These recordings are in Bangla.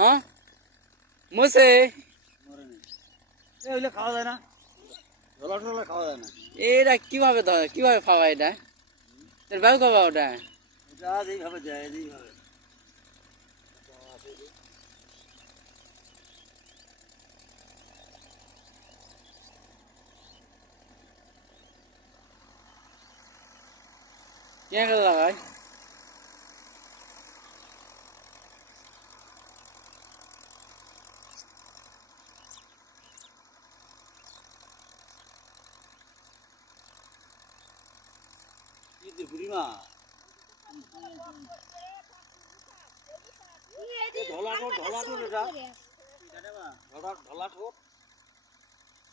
হ্যাঁ মরছে খাওয়া যায় না, ঝোলা টোলা খাওয়া যায় না। এটা কিভাবে ধরে কিভাবে খাওয়া এটা তোর বাবু খাওয়া ওটা যা যেইভাবে যায় যেইভাবে কে করে লাগাই বুড়িমা ঢলা ঠোঁট ঢলা ঠোঁট এটা ঢলা ঠোঁট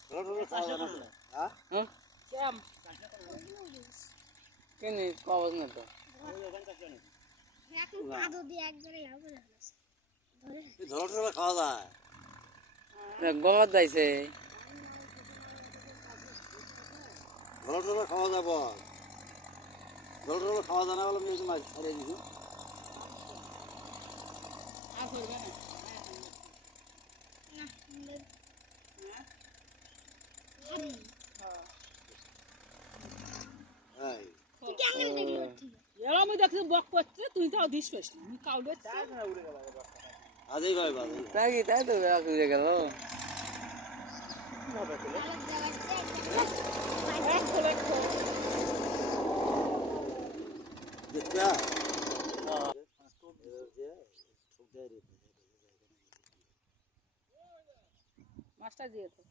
ঢলা ঠোঁট খাওয়া যায় না। হ্যাঁ কেন পাওয়া না তো ঢলা ঠোঁট খাওয়া যায়। গোবর যাইছে ঢলা ঠোঁট খাওয়া যায় বল, ঢলা ঠোঁট খাওয়া যায় না বলে আমি মাছ ছাড়িয়ে দিছি। আমি দেখছি বক করছে তুই তাও দিস পাস না আমি কাউলে আজই ভাই ভাই তাই কি তাই তো উড়ে গেল দেখবা মাছটা দিয়ে তো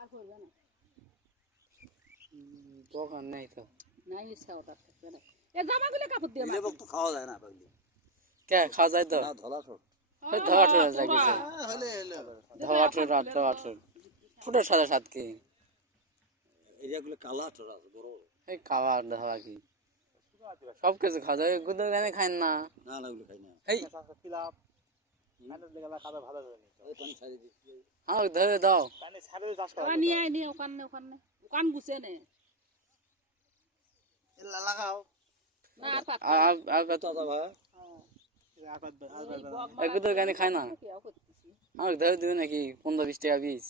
আর করবে না দোকান নাই তো নাই ইচ্ছা ওটা থাকবে না এ জামাগুলো কাপড় দিয়ে মাছ তো খাওয়া যায় না পাগলি। কে খাওয়া যায় তো না ধলা ঠোঁট ওই ধোয়া ঠোঁট যায় কিছু হলে ধোয়া ঠোঁট ছোটোর সাথে সাত কি এরিয়াগুলো কালা ঠোঁট আছে বড় বড়। এই খাওয়া ধোয়া কি সব কিছু খাওয়া যায় গুদর গানে খাই না না না ওগুলো খাই না। এই ওই পানি ছাড়িয়ে দিচ্ছি। আমাকে ধরে দাও ওরা নিয়ে আয় নিয়ে ওখানে ওখানে ওখান গুছে নে লাগাও না আর পাত আর কত গুদর গানে খাই না আমাকে ধরে দিবে নাকি 15-20 টাকা পিস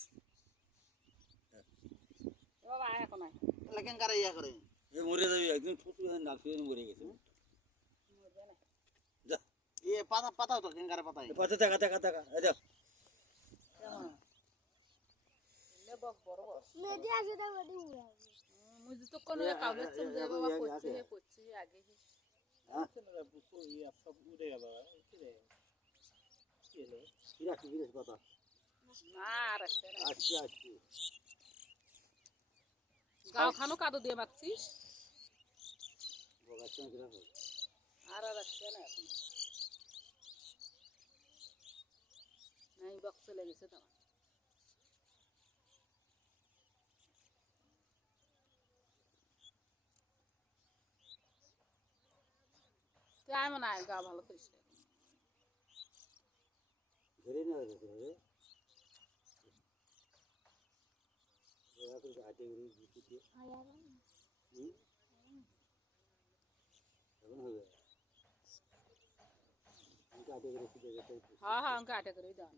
বাবা আয় এখন আয় লেকেন কারে ইয়া করে এ মরে যাবে একদিন ফুটু নাক ফিরে মরে গেছে। যা এ পাতা পাতাও তো কেন কারে পাতাই পাতা টাকা টাকা টাকা এই দাও লে বক বড় বড় মেডি আগে দাও মেডি উড়া মুজি তো কোন কাউলে চল যায় বাবা পড়ছে আগে হ্যাঁ ইয়া সব উড়ে গেল কি রে কি হলো ইরা কি বিরেশ পাতা না রাখতে না আচ্ছা আচ্ছা গাও খানো কাদো দিয়ে মারছিস বগাচ্ছা কি রাখো আর রাখতে না এখন নাই বক্স লেগেছে তো তুই আয় মনে হয় গা ভালো করিস ধরে না রে ওরা তো হাতে করে দিতে এখন হবে আমি হাতে করে দিতে যেতে হ্যাঁ হ্যাঁ আমাকে আটে করে দাও